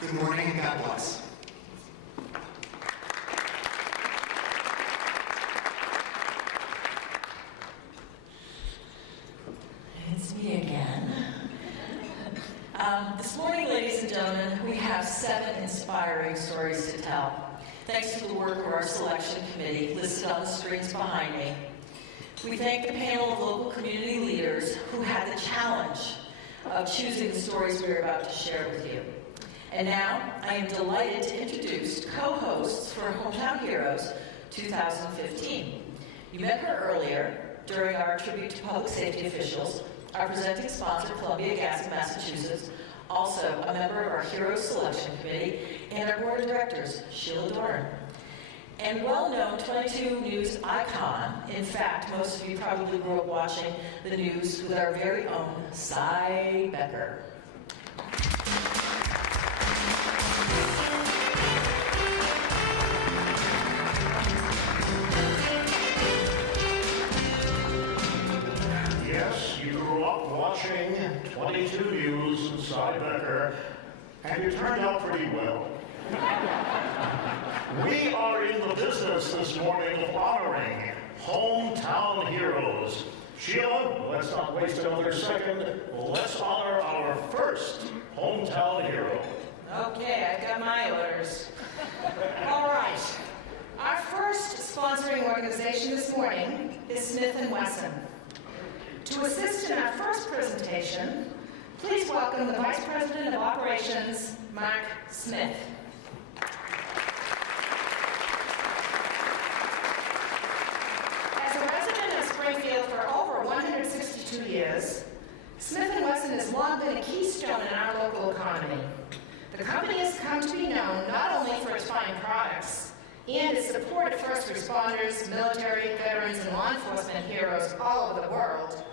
Good morning and God bless. It's me again. This morning, ladies and gentlemen, we have 7 inspiring stories to tell, thanks to the work of our selection committee listed on the screens behind me. We thank the panel of local community leaders who had the challenge of choosing the stories we are about to share with you. And now, I am delighted to introduce co-hosts for Hometown Heroes 2015. You met her earlier during our tribute to public safety officials, our presenting sponsor, Columbia Gas of Massachusetts, also a member of our Heroes Selection Committee, and our board of directors, Sheila Doran. And well-known 22 News icon, in fact, most of you probably grew up watching the news with our very own Cy Becker. Yes, you grew up watching 22 News and Cy Becker, and you turned out pretty well. We are in the business this morning of honoring hometown heroes. Sheila, let's not waste another second. Let's honor our first hometown hero. Okay, I've got my orders. All right. Our first sponsoring organization this morning is Smith & Wesson. To assist in our first presentation, please welcome the Vice President of Operations, Mark Smith. As a resident of Springfield for over 162 years, Smith & Wesson has long been a keystone in our local economy. The company has come to be known not only for its fine products and its support of first responders, military, veterans, and law enforcement heroes all over the world,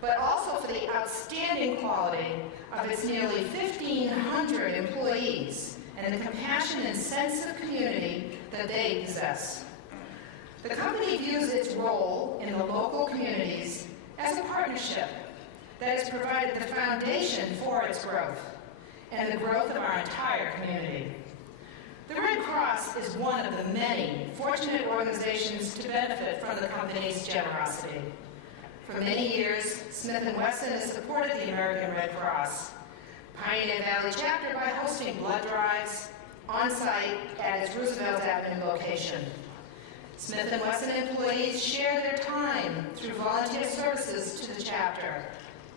but also for the outstanding quality of its nearly 1,500 employees and the compassion and sense of community that they possess. The company views its role in the local communities as a partnership that has provided the foundation for its growth and the growth of our entire community. The Red Cross is one of the many fortunate organizations to benefit from the company's generosity. For many years, Smith & Wesson has supported the American Red Cross, Pioneer Valley chapter by hosting blood drives on-site at its Roosevelt Avenue location. Smith & Wesson employees share their time through volunteer services to the chapter,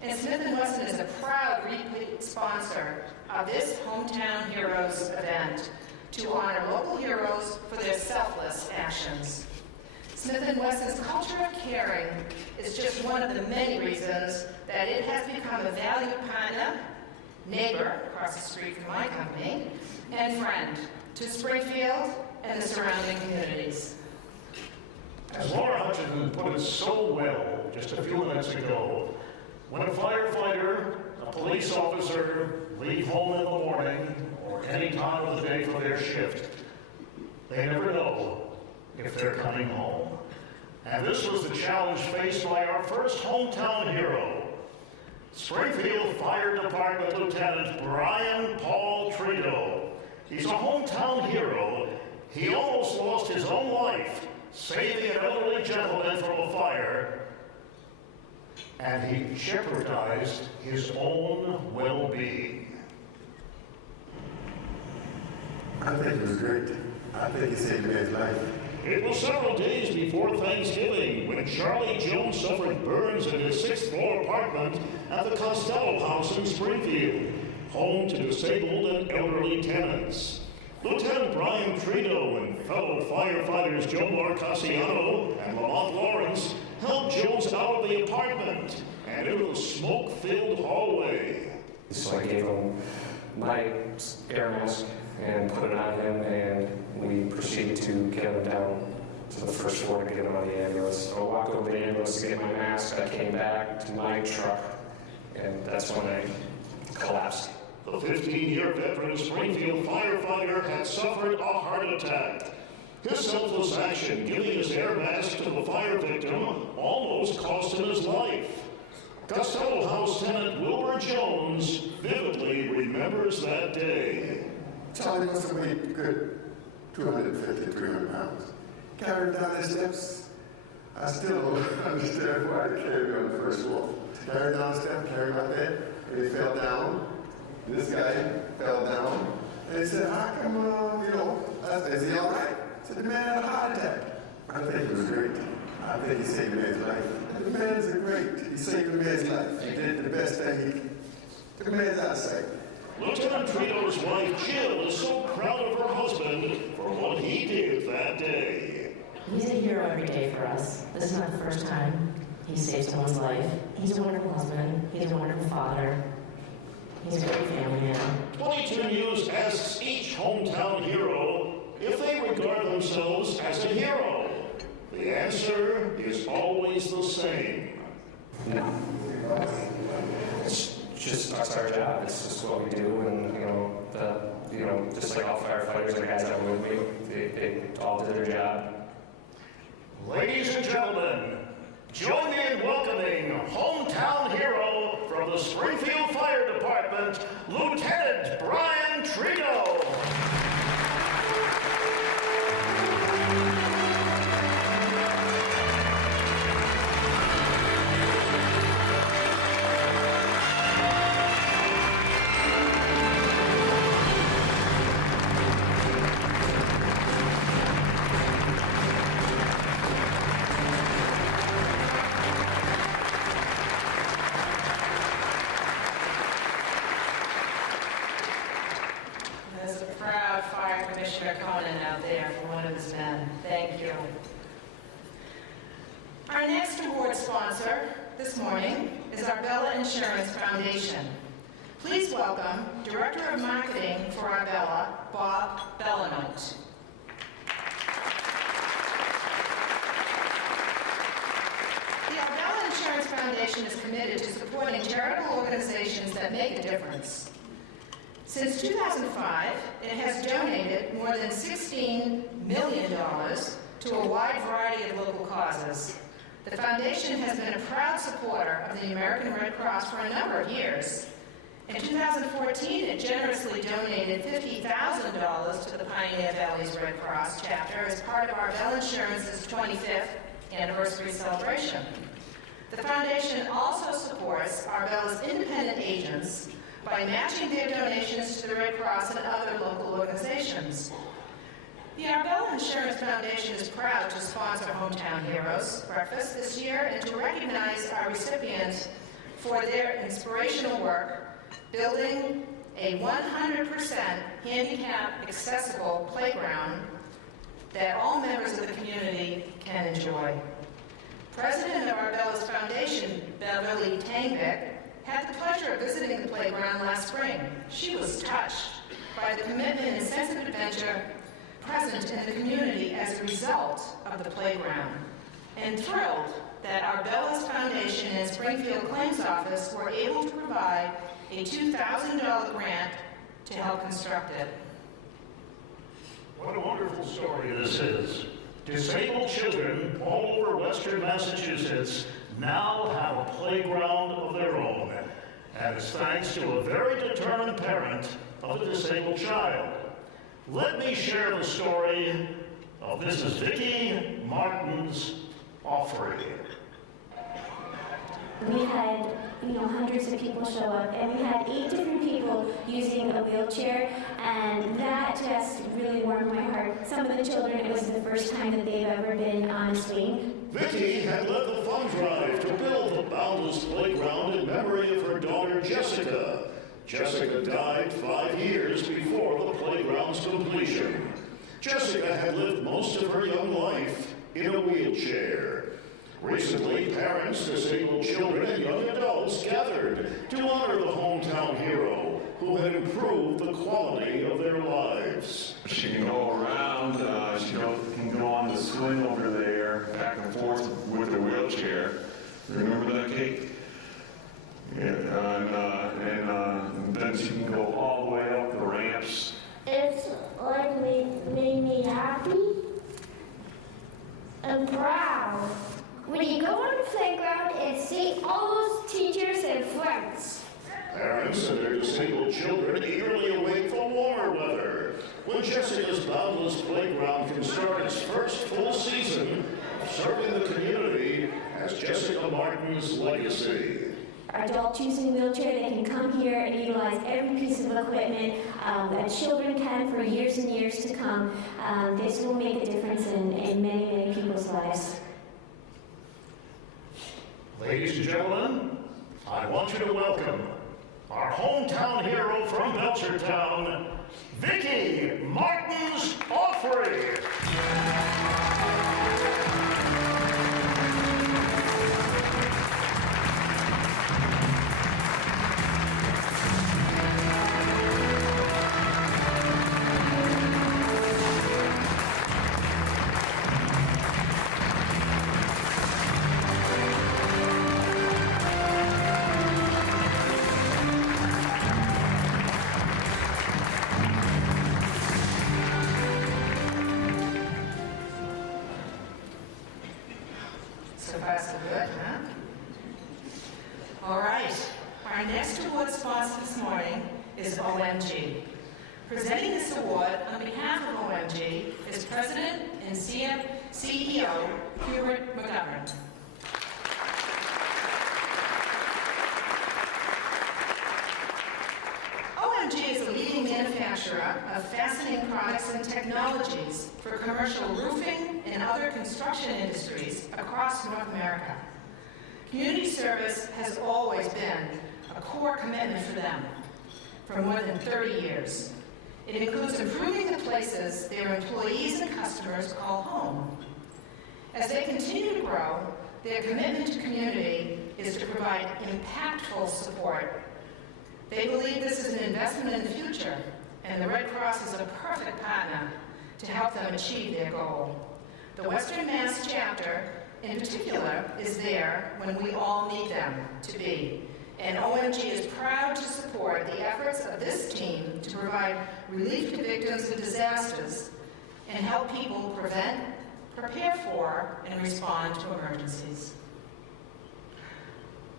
and Smith & Wesson is a proud repeat sponsor of this Hometown Heroes event to honor local heroes for their selfless actions. Smith & Wesson's culture of caring is just one of the many reasons that it has become a valued partner, neighbor across the street from my company, and friend to Springfield and the surrounding communities. As Laura Hutchinson put it so well just a few minutes ago, when a firefighter, a police officer leave home in the morning or any time of the day for their shift, they never know if they're coming home. And this was the challenge faced by our first hometown hero, Springfield Fire Department Lieutenant Brian Paul Trito. He's a hometown hero. He almost lost his own life saving an elderly gentleman from a fire, and he jeopardized his own well-being. I think it was great. I think he saved a man's life. It was several days before Thanksgiving when Charlie Jones suffered burns in his 6th-floor apartment at the Costello House in Springfield, home to disabled and elderly tenants. Lieutenant Brian Trito and fellow firefighters Joe Marcassiano and Lamont Lawrence helped Jones out of the apartment and into the smoke-filled hallway. So I gave him my air mask and put it on him, and we proceeded to get him down to the first floor to get him on the ambulance. I walked over to the ambulance to get my mask. I came back to my truck, and that's when I collapsed. The 15-year veteran Springfield firefighter had suffered a heart attack. His selfless action, giving his air mask to the fire victim, almost cost him his life. Costello House tenant Wilbur Jones vividly remembers that day. Charlie must have weighed a good 250, 300 pounds. Carried him down the steps. I still don't understand why they carried me on the first floor. Carried down the steps, carried my bed, and he fell down. This guy fell down, and he said, how come, I said, is he all right? I said, the man had a heart attack. I think it was great. I think he saved the man's life. The man's great. He saved the man's life. He did the best thing he took the man's eyesight. Lieutenant Trito's wife, Jill, is so proud of her husband for what he did that day. He's a hero every day for us. This is not the first time he saved someone's life. He's a wonderful husband. He's a wonderful father. He's a great family man. 22 News asks each hometown hero if they regard themselves as a hero. The answer is always the same. No. It's just that's our job. It's just what we do, and just like all firefighters and the guys that were with me, they all did their job. Ladies and gentlemen, join me in welcoming hometown hero from the Springfield Fire Department, Lieutenant Brian Trito. There's a proud Fire Commissioner Conan out there for one of his men. Thank you. Our next award sponsor this morning is Arbella Insurance Foundation. Please welcome Director of Marketing for Arbella, Bob Bellanote. The Arbella Insurance Foundation is committed to supporting charitable organizations that make a difference. Since 2005, it has donated more than $16 million to a wide variety of local causes. The foundation has been a proud supporter of the American Red Cross for a number of years. In 2014, it generously donated $50,000 to the Pioneer Valleys Red Cross chapter as part of Arbella Insurance's 25th anniversary celebration. The foundation also supports Arbella's independent agents by matching their donations to the Red Cross and other local organizations. The Arbella Insurance Foundation is proud to sponsor Hometown Heroes Breakfast this year and to recognize our recipients for their inspirational work building a 100% handicap-accessible playground that all members of the community can enjoy. President of Arbella's Foundation, Beverly Tangbeck, had the pleasure of visiting the playground last spring. She was touched by the commitment and sense of adventure present in the community as a result of the playground, and thrilled that Arbella's Foundation and Springfield Claims Office were able to provide a $2,000 grant to help construct it. What a wonderful story this is. Disabled children all over Western Massachusetts now have a playground of their own, and it's thanks to a very determined parent of a disabled child. Let me share the story of Mrs. Vicki Martin's offering. We had, hundreds of people show up, and we had 8 different people using a wheelchair, and that just really warmed my heart. Some of the children, it was the first time that they've ever been on a swing. Vicki had led the fund drive to build the Boundless Playground in memory of her daughter Jessica. Jessica died 5 years before the playground's completion. Jessica had lived most of her young life in a wheelchair. Recently, parents, disabled children, and young adults gathered to honor the hometown hero who had improved the quality of their lives. She can go around, she can go on the swing over there, back and forth with her wheelchair. Remember that, Kate? Yeah, and then she can go all the way up the ramps. It's like made me happy and proud. When you go on the playground and see all those teachers and friends. Parents and their disabled children eagerly await for warmer weather when Jessica's Boundless Playground can start its first full season serving the community as Jessica Martin's legacy. Adults using wheelchair, they can come here and utilize every piece of equipment that children can for years and years to come. This will make a difference in many, many people's lives. Ladies and gentlemen, I want you to welcome our hometown hero from Belchertown, Vicky Martins Offrey. So far, so good, huh? All right. Our next award sponsor this morning is OMG. Presenting this award on behalf of OMG is President and CEO Hubert McGovern. OMG is a leading manufacturer of fastening products and technologies for commercial roofing and other construction industries across North America. Community service has always been a core commitment for them for more than 30 years. It includes improving the places their employees and customers call home. As they continue to grow, their commitment to community is to provide impactful support. They believe this is an investment in the future, and the Red Cross is a perfect partner to help them achieve their goal. The Western Mass chapter, in particular, is there when we all need them to be. And OMG is proud to support the efforts of this team to provide relief to victims of disasters and help people prevent, prepare for, and respond to emergencies.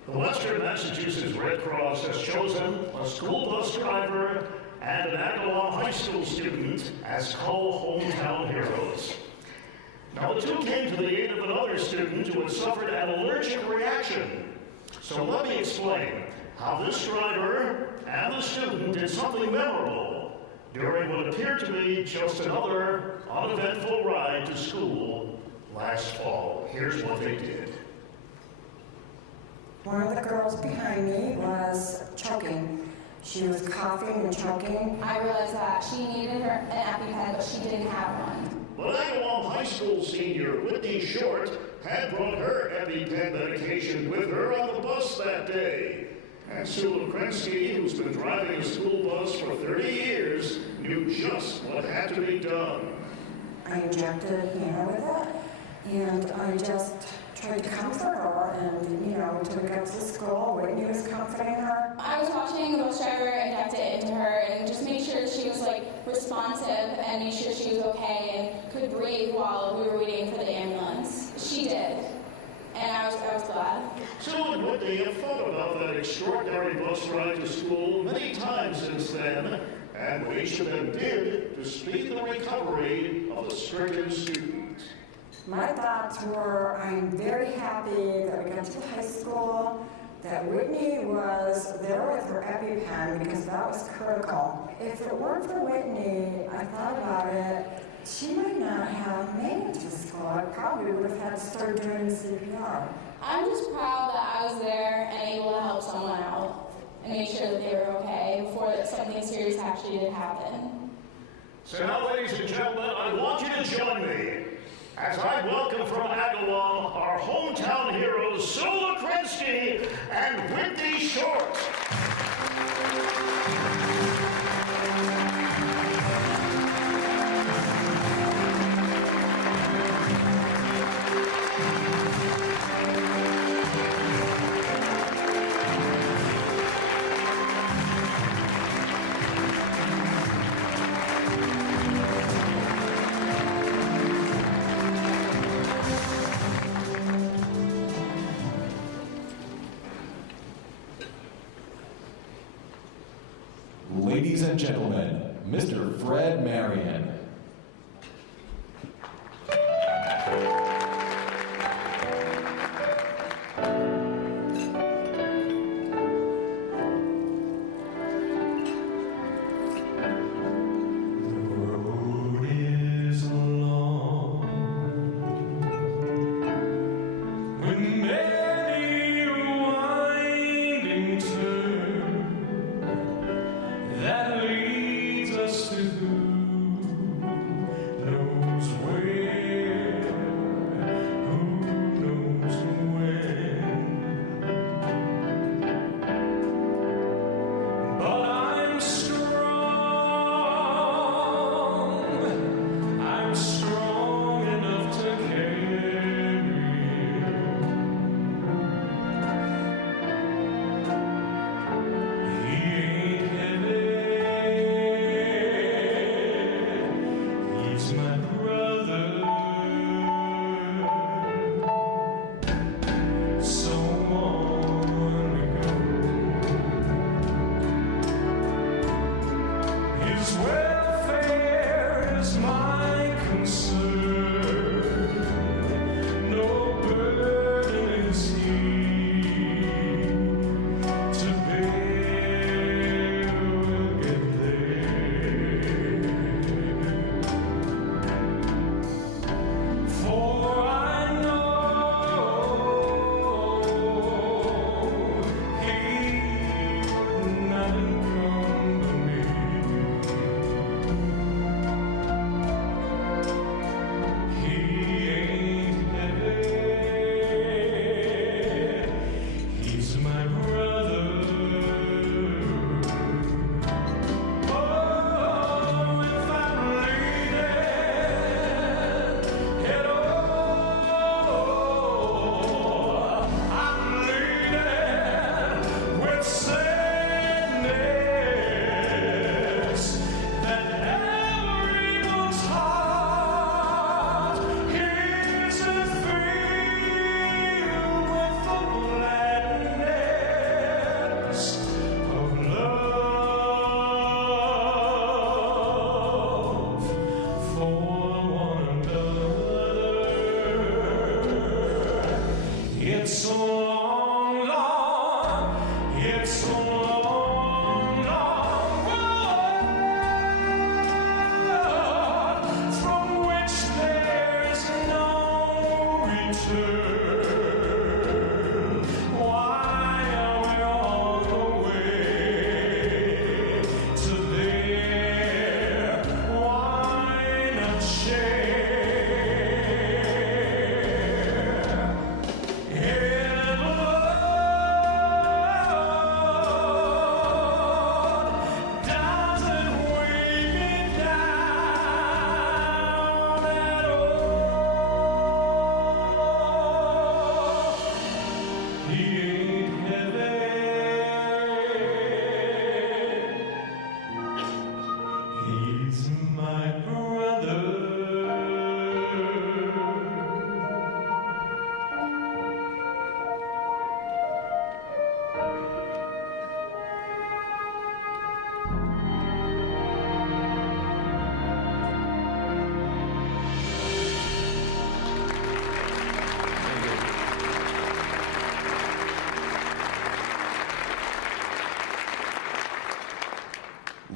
The Western Massachusetts Red Cross has chosen a school bus driver and an Agawam High School student as co-hometown heroes. Now, the two came to the aid of another student who had suffered an allergic reaction. So let me explain how this driver and the student did something memorable during what appeared to be just another uneventful ride to school last fall. Here's what they did. One of the girls behind me was choking. She was coughing and choking. I realized that she needed an EpiPen, but she didn't have one. But Agawam High School senior Whitney Short had brought her EpiPen medication with her on the bus that day. And Sue Lukrensky, who's been driving a school bus for 30 years, knew just what had to be done. I injected Hannah with it, and I just tried to comfort her, and, until we got to school, Whitney was comforting her. I was watching the bus driver inject it into her and just make sure she was responsive and make sure she was okay and could breathe while we were waiting for the ambulance. She did, and I was glad. Sue and Whitney have thought about that extraordinary bus ride to school many times since then, and what each of them did to speed the recovery of the stricken student. My thoughts were, I'm very happy that we got to high school, that Whitney was there with her EpiPen because that was critical. If it weren't for Whitney, I thought about it, she might not have made it to school. I probably would have had to start doing CPR. I'm just proud that I was there and able to help someone out and make sure that they were okay before something serious actually did happen. So now, ladies and gentlemen, I want you to join me as I welcome from Agawam our hometown heroes, Sue Lukrensky and Whitney Short. Ladies and gentlemen, Mr. Fred Marion.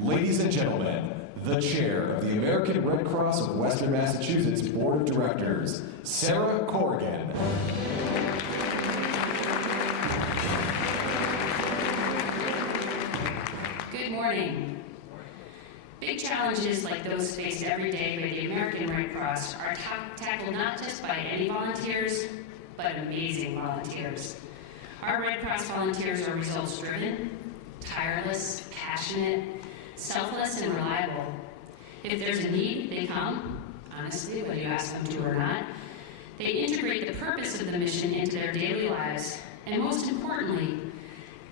Ladies and gentlemen, the chair of the American Red Cross of Western Massachusetts Board of Directors, Sarah Corrigan. Good morning. Big challenges like those faced every day by the American Red Cross are tackled not just by any volunteers, but amazing volunteers. Our Red Cross volunteers are results-driven, tireless, passionate, selfless, and reliable. If there's a need, they come, honestly, whether you ask them to or not. They integrate the purpose of the mission into their daily lives, and most importantly,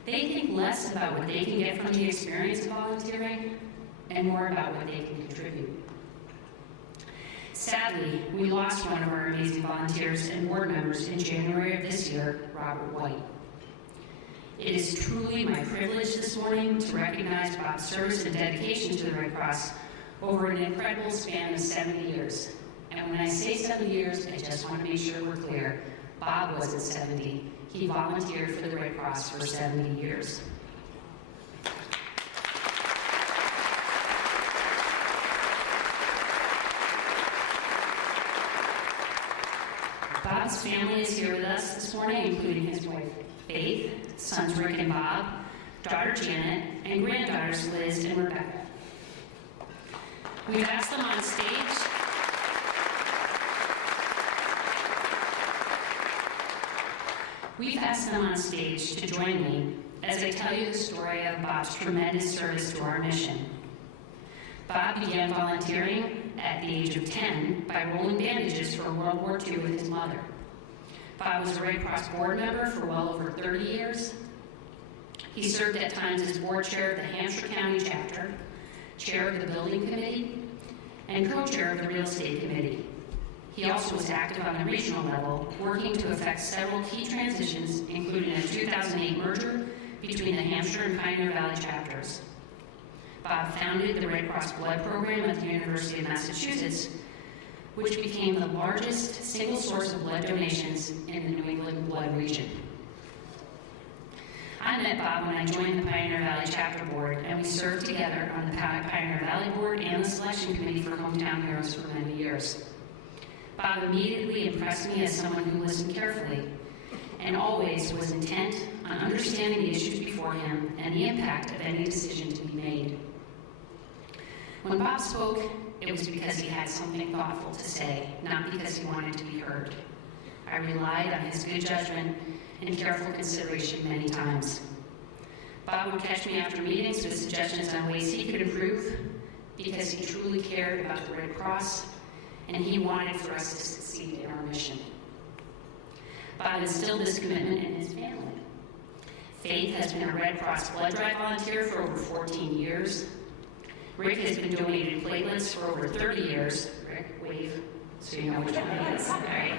they think less about what they can get from the experience of volunteering and more about what they can contribute. Sadly, we lost one of our amazing volunteers and board members in January of this year, Robert White. It is truly my privilege this morning to recognize Bob's service and dedication to the Red Cross over an incredible span of 70 years. And when I say 70 years, I just want to make sure we're clear. Bob wasn't 70. He volunteered for the Red Cross for 70 years. Bob's family is here with us this morning, including his wife, Faith, sons Rick and Bob, daughter Janet, and granddaughters Liz and Rebecca. We've asked them on stage to join me as I tell you the story of Bob's tremendous service to our mission. Bob began volunteering at the age of 10 by rolling bandages for World War II with his mother. Bob was a Red Cross board member for well over 30 years. He served at times as board chair of the Hampshire County chapter, chair of the building committee, and co-chair of the real estate committee. He also was active on the regional level, working to effect several key transitions, including a 2008 merger between the Hampshire and Pioneer Valley chapters. Bob founded the Red Cross Blood Program at the University of Massachusetts, which became the largest single source of blood donations in the New England blood region. I met Bob when I joined the Pioneer Valley Chapter Board, and we served together on the Pioneer Valley Board and the Selection Committee for Hometown Heroes for many years. Bob immediately impressed me as someone who listened carefully and always was intent on understanding the issues before him and the impact of any decision to be made. When Bob spoke, it was because he had something thoughtful to say, not because he wanted to be heard. I relied on his good judgment and careful consideration many times. Bob would catch me after meetings with suggestions on ways he could improve because he truly cared about the Red Cross and he wanted for us to succeed in our mission. Bob instilled this commitment in his family. Faith has been a Red Cross blood drive volunteer for over 14 years. Rick has been donating platelets for over 30 years. Rick, wave, so you know which one it is. All right.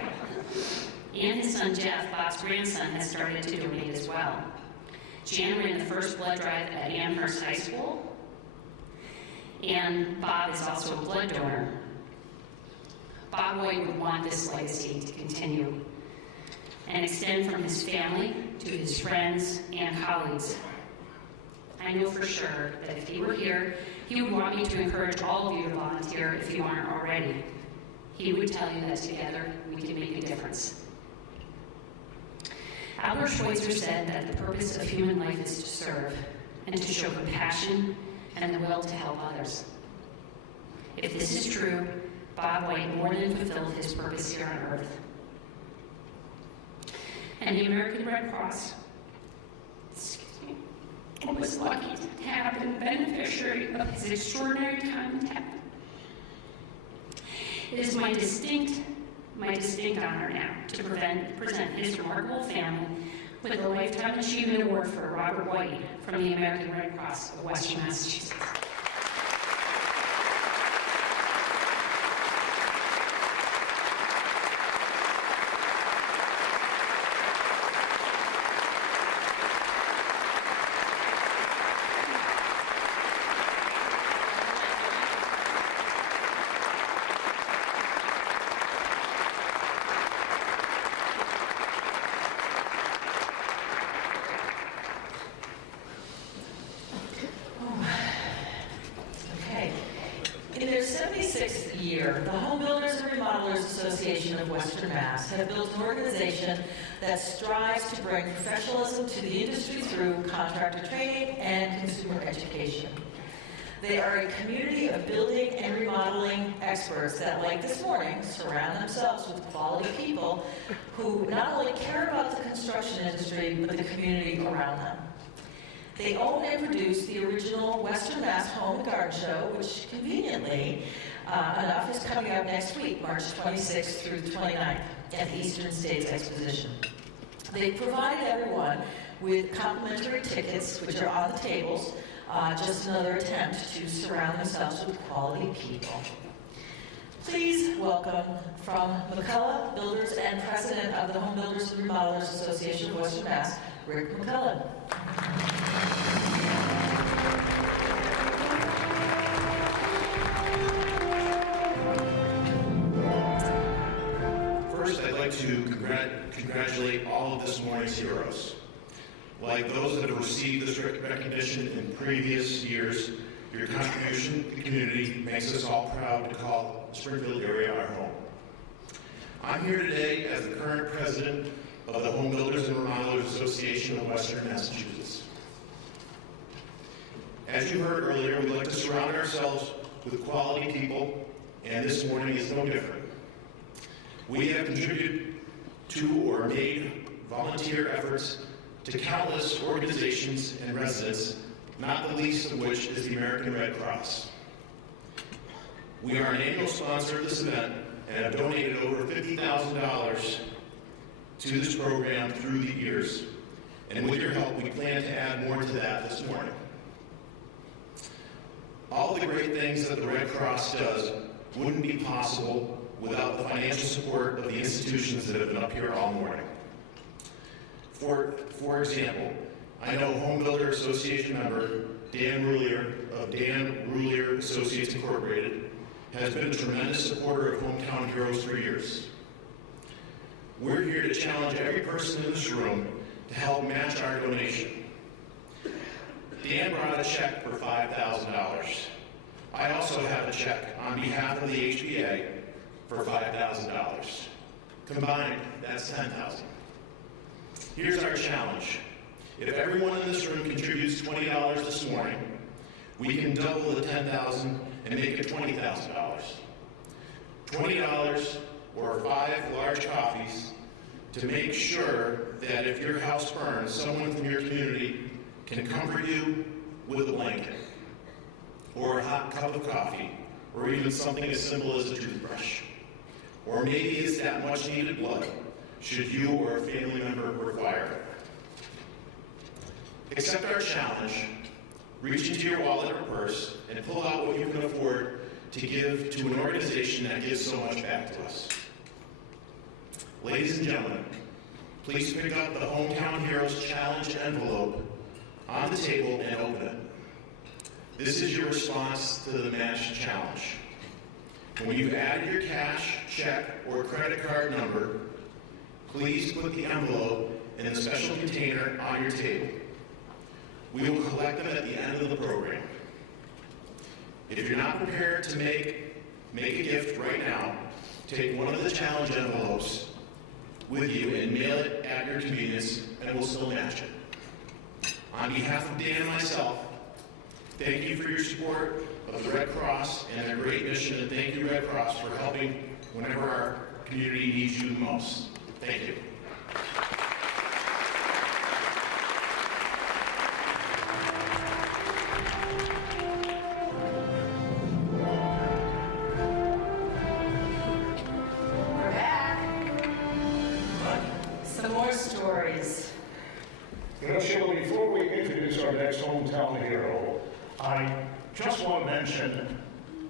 And his son Jeff, Bob's grandson, has started to donate as well. Jan ran the first blood drive at Amherst High School. And Bob is also a blood donor. Bob White would want this legacy to continue and extend from his family to his friends and colleagues. I know for sure that if he were here, he would want me to encourage all of you to volunteer if you aren't already. He would tell you that together we can make a difference. Albert Schweitzer said that the purpose of human life is to serve and to show compassion and the will to help others. If this is true, Bob White more than fulfilled his purpose here on earth. And the American Red Cross was lucky to have been the beneficiary of his extraordinary time and talent. It is my distinct honor now to present his remarkable family with the Lifetime Achievement Award for Robert White from the American Red Cross of Western Massachusetts. The Home Builders and Remodelers Association of Western Mass have built an organization that strives to bring professionalism to the industry through contractor training and consumer education. They are a community of building and remodeling experts that, like this morning, surround themselves with quality people who not only care about the construction industry, but the community around them. They own and produce the original Western Mass Home and Garden Show, which conveniently enough is coming up next week, March 26th through the 29th, at the Eastern States Exposition. They provided everyone with complimentary tickets, which are on the tables, just another attempt to surround themselves with quality people. Please welcome from McCullough Builders and President of the Home Builders and Remodelers Association of Western Mass, Rick McCullen. First, I'd like to congratulate all of this morning's heroes. Like those that have received this recognition in previous years, your contribution to the community makes us all proud to call the Springfield area our home. I'm here today as the current president of the Home Builders and Remodelers Association of Western Massachusetts. As you heard earlier, we like to surround ourselves with quality people, and this morning is no different. We have contributed to or made volunteer efforts to countless organizations and residents, not the least of which is the American Red Cross. We are an annual sponsor of this event and have donated over $50,000 to this program through the years. And with your help, we plan to add more to that this morning. All the great things that the Red Cross does wouldn't be possible without the financial support of the institutions that have been up here all morning. For example, I know Home Builder Association member Dan Roulier of Dan Roulier Associates Incorporated has been a tremendous supporter of Hometown Heroes for years. We're here to challenge every person in this room to help match our donation. Dan brought a check for $5,000. I also have a check on behalf of the HBA for $5,000. Combined, that's $10,000. Here's our challenge. If everyone in this room contributes $20 this morning, we can double the $10,000 and make it $20,000. $20 or 5 large coffees to make sure that if your house burns, someone from your community can comfort you with a blanket, or a hot cup of coffee, or even something as simple as a toothbrush. Or maybe it's that much needed blood, should you or a family member require it. Accept our challenge, reach into your wallet or purse, and pull out what you can afford to give to an organization that gives so much back to us. Ladies and gentlemen, please pick up the Hometown Heroes Challenge envelope on the table and open it. This is your response to the match challenge. When you've added your cash, check, or credit card number, please put the envelope in the special container on your table. We will collect them at the end of the program. If you're not prepared to make a gift right now, take one of the challenge envelopes with you and mail it at your convenience, and we'll still match it. On behalf of Dan and myself, thank you for your support of the Red Cross and their great mission, and thank you, Red Cross, for helping whenever our community needs you the most. Thank you. We're back. Some more stories. You know, Sheila, before we introduce our next hometown hero, I just want to mention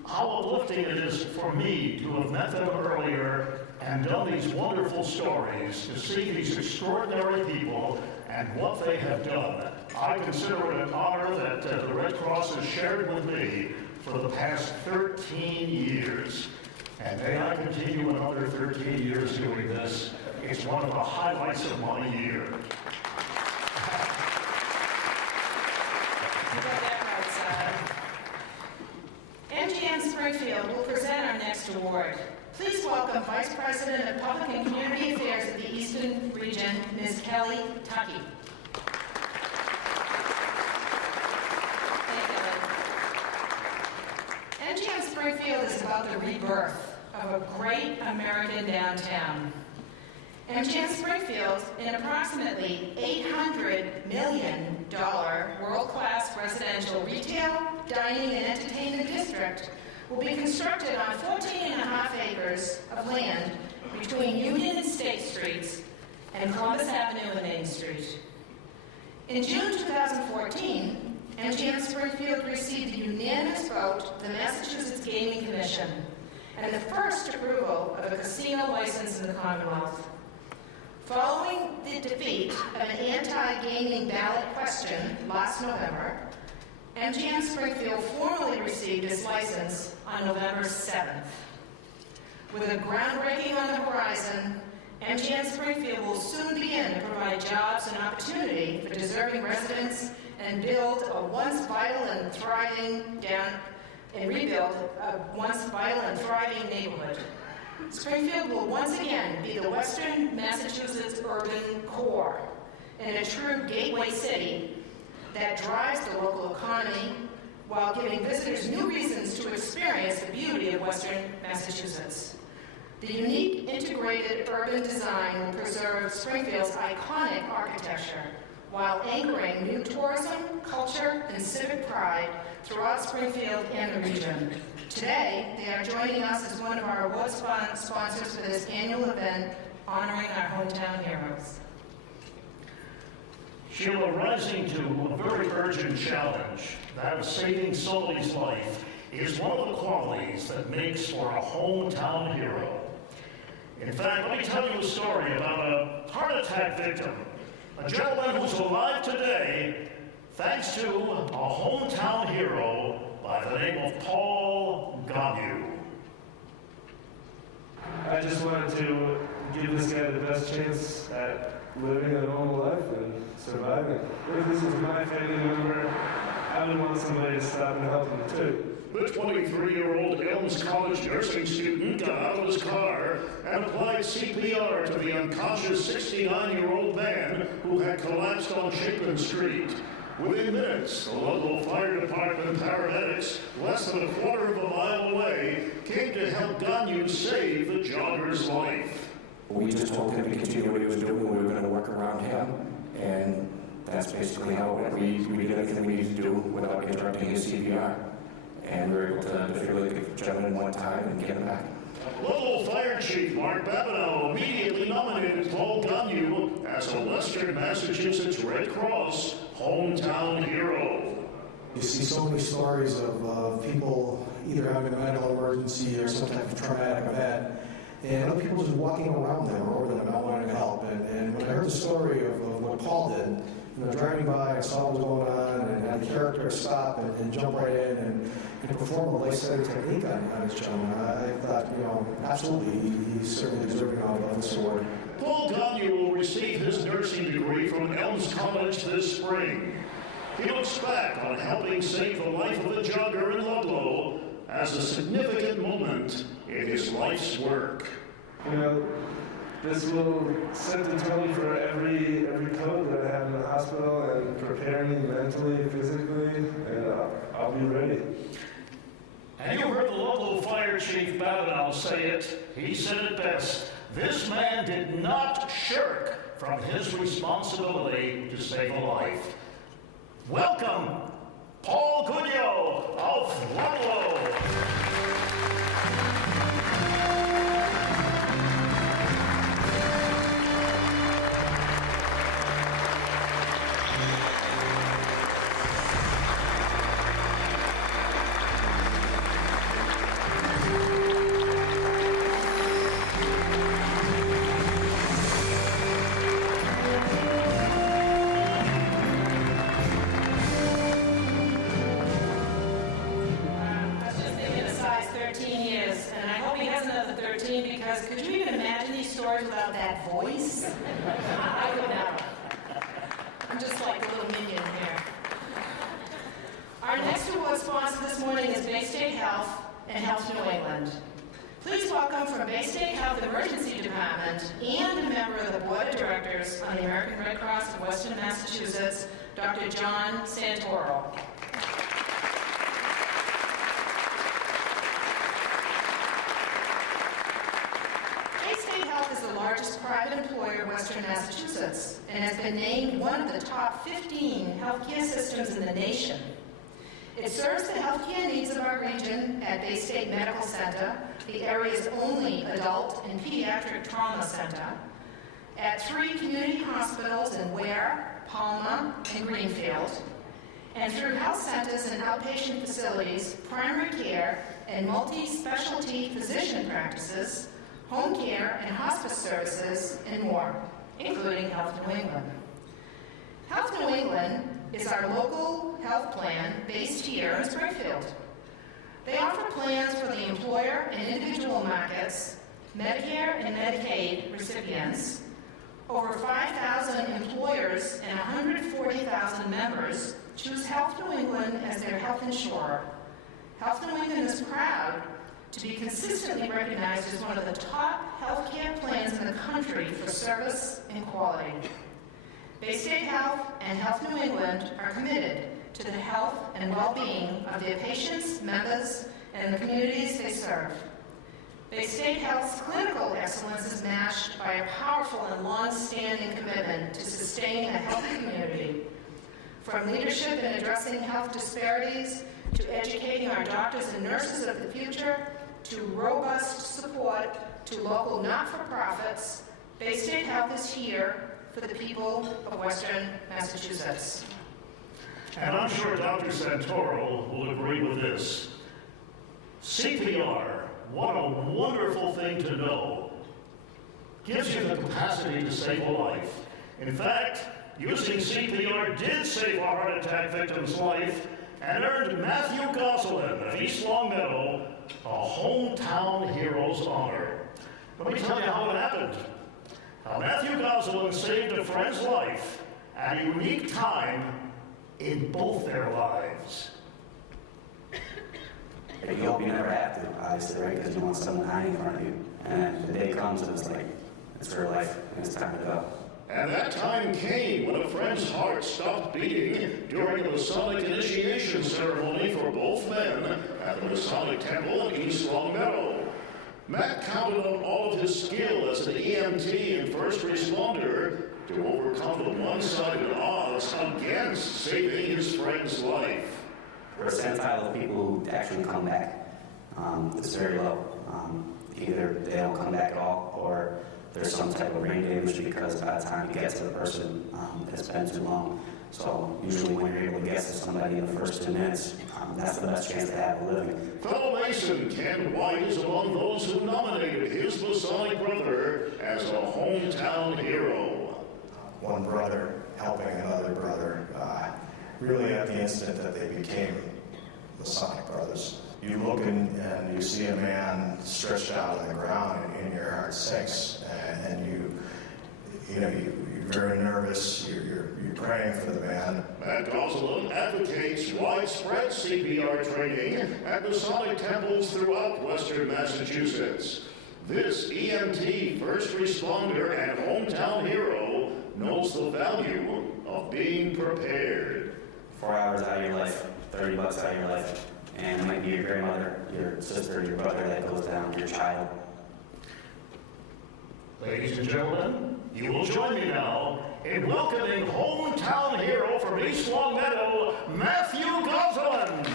how uplifting it is for me to have met them earlier and done these wonderful stories, to see these extraordinary people and what they have done. I consider it an honor that the Red Cross has shared with me for the past 13 years. And may I continue another 13 years doing this. It's one of the highlights of my year. MGM Springfield will present our next award. Please welcome Vice President of Public and Community Affairs of the Eastern Region, Ms. Kelly Tuckey. Thank you. MGM Springfield is about the rebirth of a great American downtown. MGM Springfield, an approximately $800 million world-class residential retail, dining, and entertainment district, will be constructed on 14.5 acres of land between Union and State Streets and Columbus Avenue and Main Street. In June 2014, MGM Springfield received the unanimous vote of the Massachusetts Gaming Commission and the first approval of a casino license in the Commonwealth. Following the defeat of an anti-gaming ballot question last November, MGM Springfield formally received its license on November 7th. With a groundbreaking on the horizon, MGM Springfield will soon begin to provide jobs and opportunity for deserving residents and rebuild a once vital and thriving neighborhood. Springfield will once again be the Western Massachusetts urban core and a true gateway city that drives the local economy while giving visitors new reasons to experience the beauty of Western Massachusetts. The unique integrated urban design will preserve Springfield's iconic architecture while anchoring new tourism, culture, and civic pride throughout Springfield and the region. Today, they are joining us as one of our award sponsors for this annual event honoring our hometown heroes. Sheila, rising to a very urgent challenge, that of saving somebody's life, is one of the qualities that makes for a hometown hero. In fact, let me tell you a story about a heart attack victim, a gentleman who's alive today thanks to a hometown hero by the name of Paul Gagnon. I just wanted to give this guy the best chance at living a normal life and surviving. If this was my family member, I would want somebody to stop and help him too. The 23-year-old Elms College nursing student got out of his car and applied CPR to the unconscious 69-year-old man who had collapsed on Chapin Street. Within minutes, the local fire department paramedics, less than a quarter of a mile away, came to help Gagnon save the jogger's life. We just told him to continue what he was doing. We were going to work around him, and that's basically how it went. We did everything we needed to do without interrupting his CPR. And we were able to defibrillate the gentleman one time and get him back. Local Fire Chief Mark Babineau immediately nominated Paul Gagnon as a Western Massachusetts Red Cross hometown hero. You see so many stories of people either having a mental emergency or some type of traumatic event, and other people just walking around them or over them and not wanting to help. And when I heard the story of what Paul did, driving by, I saw what was going on, and had the character stop and jump right in and perform a life-saving technique on this gentleman. I thought, absolutely, he's certainly deserving of this award. Paul Gagnon will receive his nursing degree from Elms College this spring. He looks back on helping save the life of a jogger in Ludlow as a significant moment in his life's work. This will set the tone for every code that I have in the hospital and prepare me mentally, physically, and I'll be ready. And you heard the local fire chief Babineau say it. He said it best. This man did not shirk from his responsibility to save a life. Welcome, Paul Gagnon of Ludlow. Because could you even imagine these stories without that voice? I would never. I'm just like a little minion here. Our next award sponsor this morning is Bay State Health and Health New England. Please welcome from Bay State Health Emergency Department and a member of the Board of Directors on the American Red Cross of Western Massachusetts, Dr. John Santoro. Is the largest private employer in Western Massachusetts and has been named one of the top 15 healthcare systems in the nation. It serves the healthcare needs of our region at Bay State Medical Center, the area's only adult and pediatric trauma center, at 3 community hospitals in Ware, Palmer, and Greenfield, and through health centers and outpatient facilities, primary care, and multi-specialty physician practices, home care and hospice services, and more. including Health New England. Health New England is our local health plan based here in Springfield. They offer plans for the employer and individual markets, Medicare and Medicaid recipients. Over 5,000 employers and 140,000 members choose Health New England as their health insurer. Health New England is proud to be consistently recognized as one of the top healthcare plans in the country for service and quality. Bay State Health and Health New England are committed to the health and well-being of their patients, members, and the communities they serve. Bay State Health's clinical excellence is matched by a powerful and long-standing commitment to sustaining a healthy community. From leadership in addressing health disparities, to educating our doctors and nurses of the future, to robust support to local not-for-profits, Bay State Health is here for the people of Western Massachusetts. And I'm sure Dr. Santoro will agree with this. CPR, what a wonderful thing to know, gives you the capacity to save a life. In fact, using CPR did save a heart attack victim's life and earned Matthew Gosselin of East Longmeadow a hometown hero's honor. Let me tell you how it happened. How Matthew Gosselin saved a friend's life at a unique time in both their lives. You hope you never have to, obviously, right? Because you want someone dying in front of you. And the day comes and it's like, it's her life, and it's time to go. And that time came when a friend's heart stopped beating during the Masonic initiation ceremony for both men at the Masonic Temple in East Longmeadow. Matt counted on all of his skill as an EMT and first responder to overcome the one-sided odds against saving his friend's life. The percentile of people who actually come back is very low. Either they don't come back at all, or there's some type of brain damage because by the time you get to the person, it's been too long. So usually when you're able to get to somebody in the first 2 minutes, that's the best chance to have of living. Fellow Mason Ken White is among those who nominated his Masonic brother as a hometown hero. One brother helping another brother, really at the instant that they became Masonic brothers. You look and you see a man stretched out on the ground and your heart sinks, and you're very nervous, you're praying for the man. Matt Gosselin advocates widespread CPR training at Masonic temples throughout Western Massachusetts. This EMT, first responder, and hometown hero knows the value of being prepared. 4 hours out of your life, $30 out of your life, and it might be your grandmother, your sister, your brother that goes down, your child. Ladies and gentlemen, you will join me now in welcoming hometown hero from East Longmeadow, Matthew Gosselin.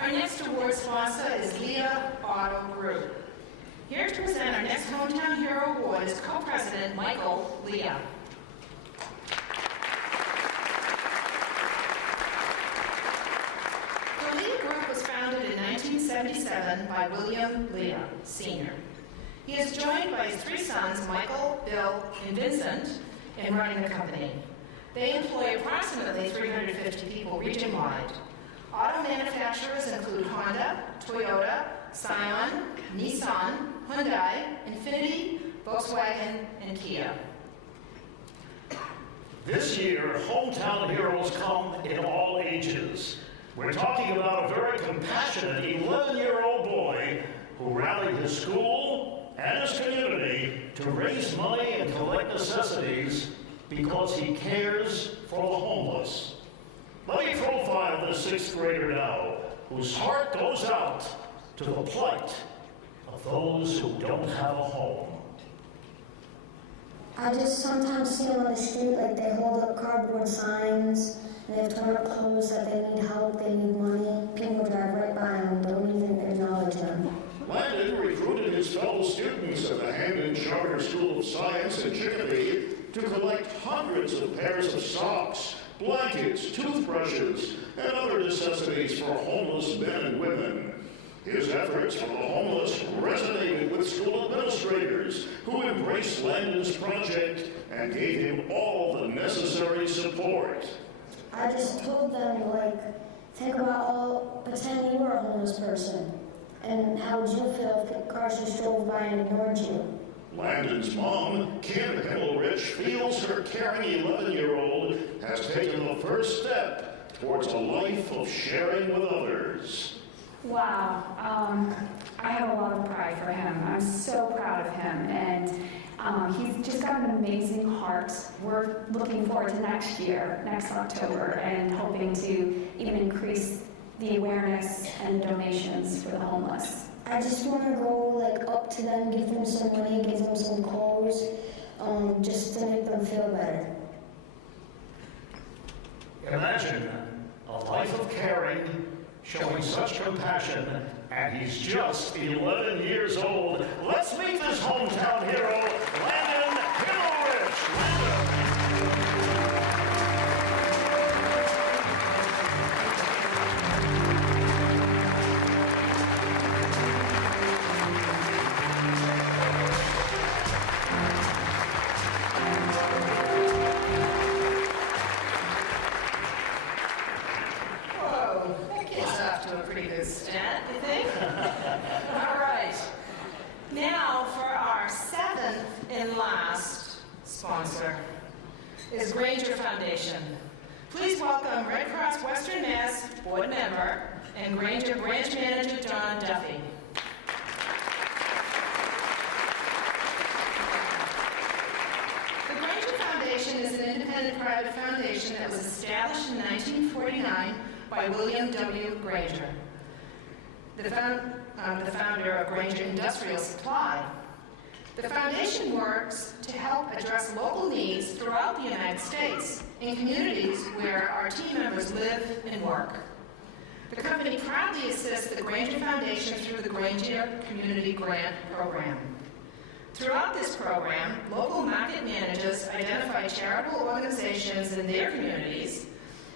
Our next award sponsor is Leah Auto Group. Here to present our next Hometown Hero Award is co-president Michael Leah. The Leah Group was founded in 1977 by William Leah, Sr. He is joined by his 3 sons, Michael, Bill, and Vincent, in running the company. They employ approximately 350 people region-wide. Auto manufacturers include Honda, Toyota, Scion, Nissan, Hyundai, Infiniti, Volkswagen, and Kia. This year, hometown heroes come in all ages. We're talking about a very compassionate 11-year-old boy who rallied his school and his community to raise money and collect necessities because he cares for the homeless. Let me profile this 6th grader now, whose heart goes out to the plight of those who don't have a home. I just sometimes see them on the street, like they hold up cardboard signs And they have torn up clothes that they need help, they need money. People drive right by them, don't even acknowledge them. Landon recruited his fellow students at the Hamden Charter School of Science in Chicopee to collect hundreds of pairs of socks, blankets, toothbrushes, and other necessities for homeless men and women. His efforts for the homeless resonated with school administrators who embraced Landon's project and gave him all the necessary support. I just told them, think about pretend you were a homeless person. And how would you feel if the car just drove by and ignored you? Landon's mom, Kim Himmelrich, feels her caring 11-year-old has taken the first step towards a life of sharing with others. Wow, I have a lot of pride for him. I'm so proud of him, and he's just got an amazing heart. We're looking forward to next year, next October, and hoping to even increase the awareness and donations for the homeless. I just want to go up to them, give them some money, give them some clothes, just to make them feel better. Imagine a life of caring, showing such compassion, and he's just 11 years old. Let's meet this hometown hero, Landon Himmelrich. Landon. Whoa, that gets off to a pretty good start, you think? All right. Now for our seventh and last sponsor is Granger Foundation. Please welcome Red Cross Western Mass board member and Granger branch manager John Duffy. The Granger Foundation is an independent private foundation that was established in 1949 by William W. Granger, the founder of Granger Industrial Supply. The foundation works to help address local needs throughout the United States in communities where our team members live and work. The company proudly assists the Granger Foundation through the Granger Community Grant Program. Throughout this program, local market managers identify charitable organizations in their communities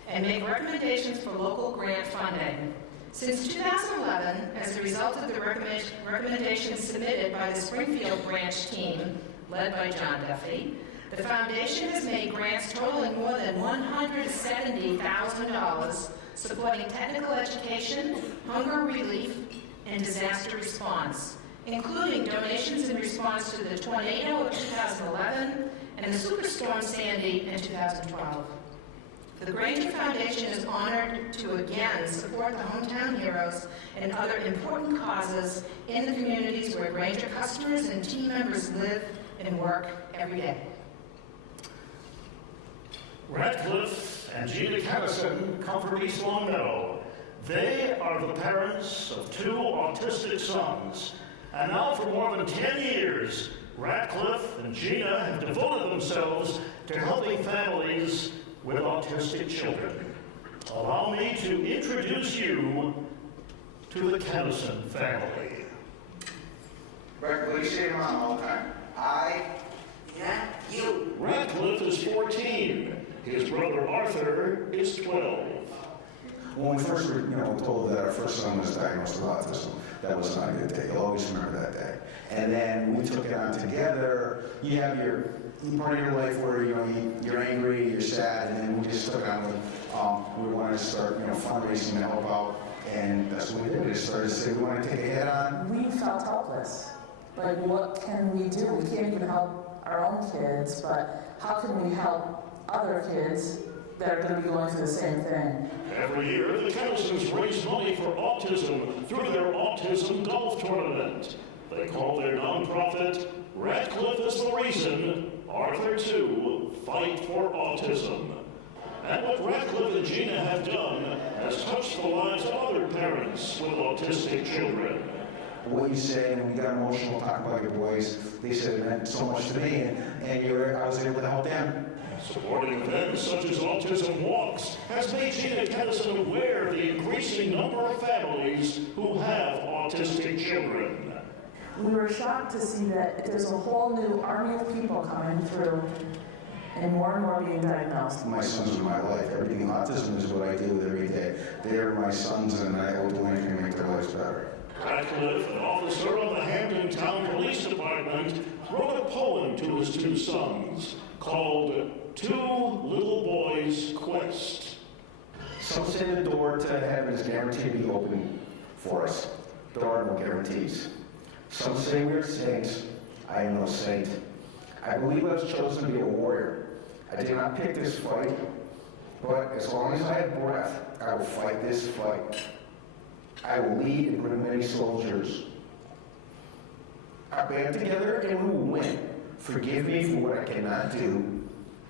and make recommendations for local grant funding. Since 2011, as a result of the recommendations submitted by the Springfield branch team, led by John Duffy, the foundation has made grants totaling more than $170,000, supporting technical education, hunger relief, and disaster response, including donations in response to the tornado of 2011 and the Superstorm Sandy in 2012. The Granger Foundation is honored to again support the hometown heroes and other important causes in the communities where Granger customers and team members live and work every day. Radcliffe and Gina Kennison come from East Long Meadow. They are the parents of 2 autistic sons. And now for more than 10 years, Radcliffe and Gina have devoted themselves to helping families with autistic children. Allow me to introduce you to the Kennison family. Radcliffe, will you say your mom all the time? You. Radcliffe is 14. His brother Arthur is 12. When we first were, told that our first son was diagnosed with autism, that was not a good day. You'll always remember that day. And then we took it on together. You have your part of your life where you're angry, you're sad, and then we just took on we wanted to start fundraising to help out, and that's what we did. We just started to say we want to take a hit on. We felt helpless. What can we do? We can't even help our own kids, but how can we help other kids that are going to be going through the same thing? Every year, the Kennisons raise money for autism through their autism golf tournament. They call their nonprofit Radcliffe is the Reason, Arthur too, Fight for Autism. And what Radcliffe and Gina have done has touched the lives of other parents with autistic children. What you said, and we got emotional talking about your boys. They said it meant so much to me, and I was able to help them. Supporting events such as Autism Walks has made Gina Kennison aware of the increasing number of families who have autistic children. We were shocked to see that there's a whole new army of people coming through and more being diagnosed. My sons are my life. Everything autism is what I deal with every day. They are my sons, and I will do anything to make their lives better. Radcliffe, an officer of the Hampton Town Police Department, wrote a poem to his two sons called Two Little Boys' Quest. Some say the door to heaven is guaranteed to be open for us. There are no guarantees. Some say we are saints. I am no saint. I believe I was chosen to be a warrior. I did not pick this fight, but as long as I have breath, I will fight this fight. I will lead and bring many soldiers. Our band together and we will win. Forgive me for what I cannot do.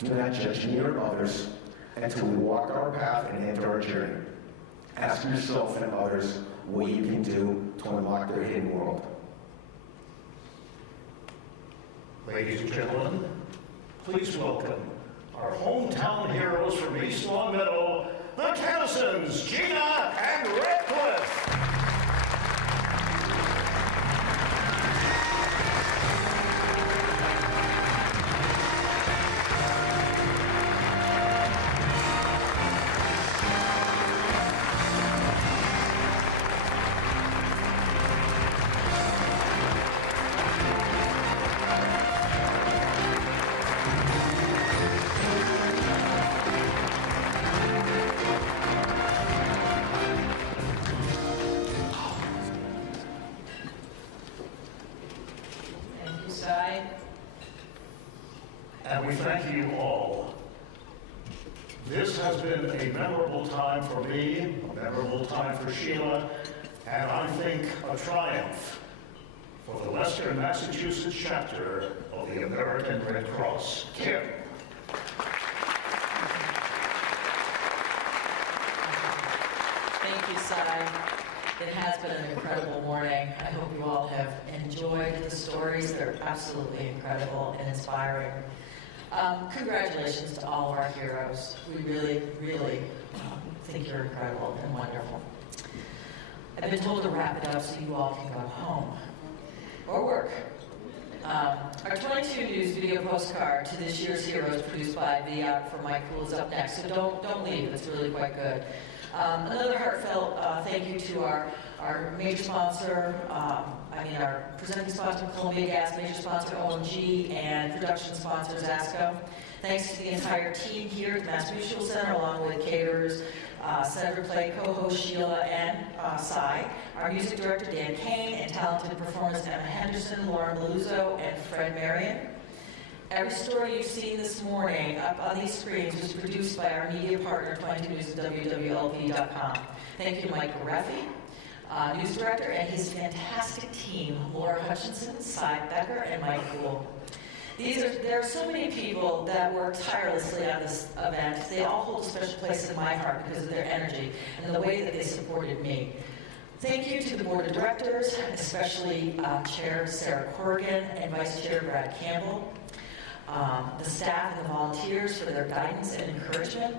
Do not judge me or others until we walk our path and end our journey. Ask yourself and others what you can do to unlock their hidden world. Ladies and gentlemen, please welcome our hometown heroes from East Long Meadow, the Kennisons, Gina and Radcliffe. And we thank you all. This has been a memorable time for me, a memorable time for Sheila, and I think a triumph for the Western Massachusetts chapter of the American Red Cross. Kim. Thank you, Cy. It has been an incredible morning. I hope you all have enjoyed the stories. They're absolutely incredible and inspiring. Congratulations to all of our heroes. We really think you're incredible and wonderful. I've been told to wrap it up so you all can go home or work. Our 22 News video postcard to this year's heroes produced by Videographer from Mike Poole is up next, so don't leave. It's really quite good. Another heartfelt thank you to our major sponsor, our presenting sponsor, Columbia Gas, major sponsor, OMG, and production sponsor, Zasco. Thanks to the entire team here at the Mass Mutual Center, along with caterers, Senator Play, co-host Sheila, and Cy, our music director, Dan Kane, and talented performers, Emma Henderson, Lauren Beluzzo, and Fred Marion. Every story you've seen this morning up on these screens was produced by our media partner, 22 News at wwlp.com. Thank you to Mike Gareffi, news director, and his fantastic team, Laura Hutchinson, Cy Becker, and Mike Poole. There are so many people that work tirelessly on this event. They all hold a special place in my heart because of their energy and the way that they supported me. Thank you to the board of directors, especially Chair Sarah Corrigan and Vice Chair Brad Campbell, the staff and the volunteers for their guidance and encouragement.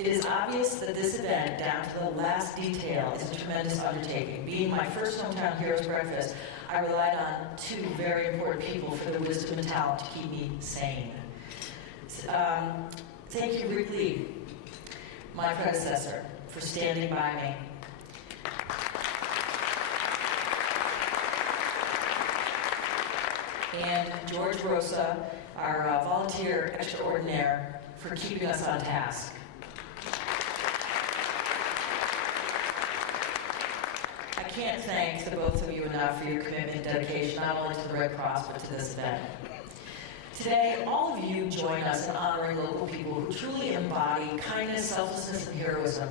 It is obvious that this event, down to the last detail, is a tremendous undertaking. Being my first Hometown Heroes Breakfast, I relied on two very important people for their wisdom and talent to keep me sane. Thank you, Rick Lee, my predecessor, for standing by me. And George Rosa, our volunteer extraordinaire, for keeping us on task. I can't thank the both of you enough for your commitment and dedication, not only to the Red Cross, but to this event. Today, all of you join us in honoring local people who truly embody kindness, selflessness, and heroism.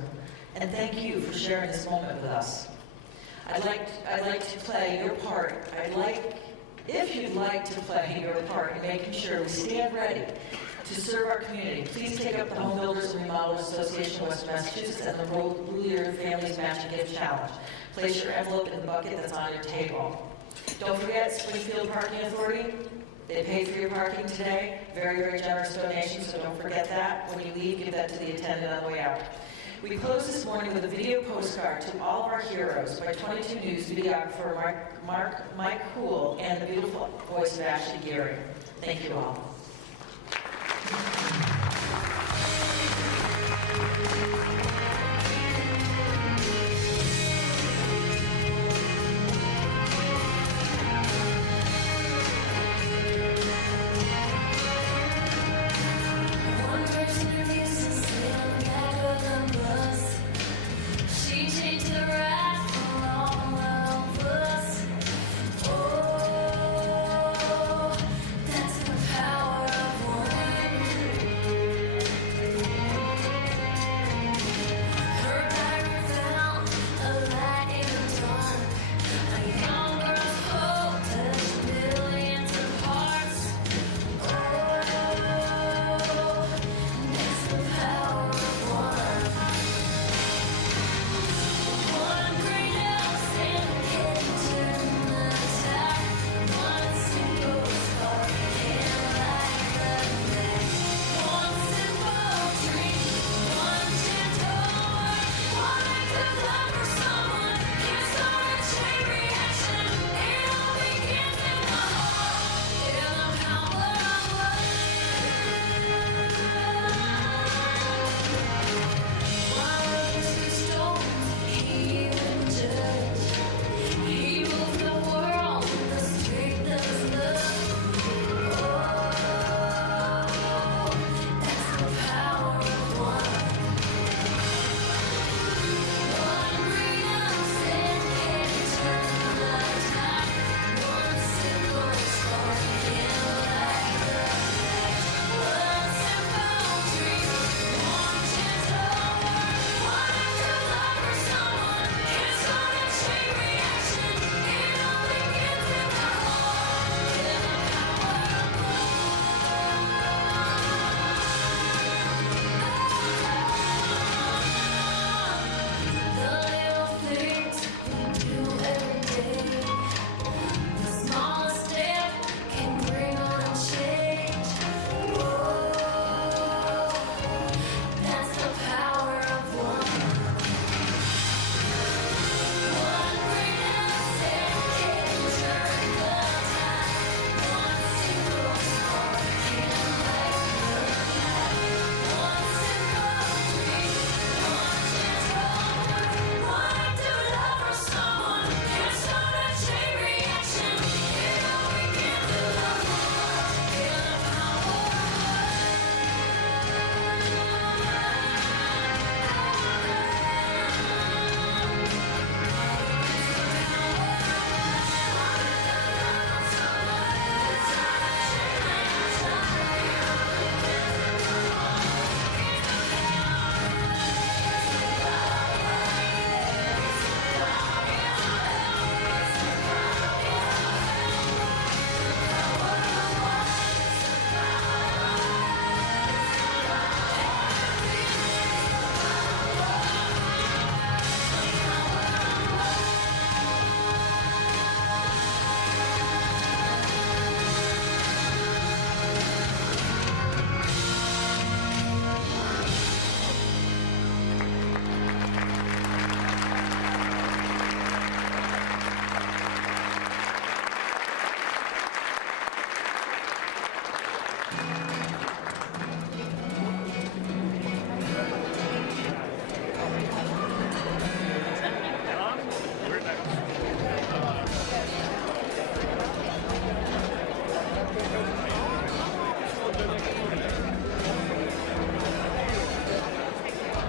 And thank you for sharing this moment with us. I'd like to play your part. If you'd like to play your part in making sure we stand ready to serve our community, please take up the Home Builders and Remodelers Association of Western Massachusetts and the Rural Families Matching Gift Challenge. Place your envelope in the bucket that's on your table. Don't forget Springfield Parking Authority. They paid for your parking today. Very, very generous donation, so don't forget that. When you leave, give that to the attendant on the way out. We close this morning with a video postcard to all of our heroes by 22 News videographer Mike Hool and the beautiful voice of Ashley Geary. Thank you all.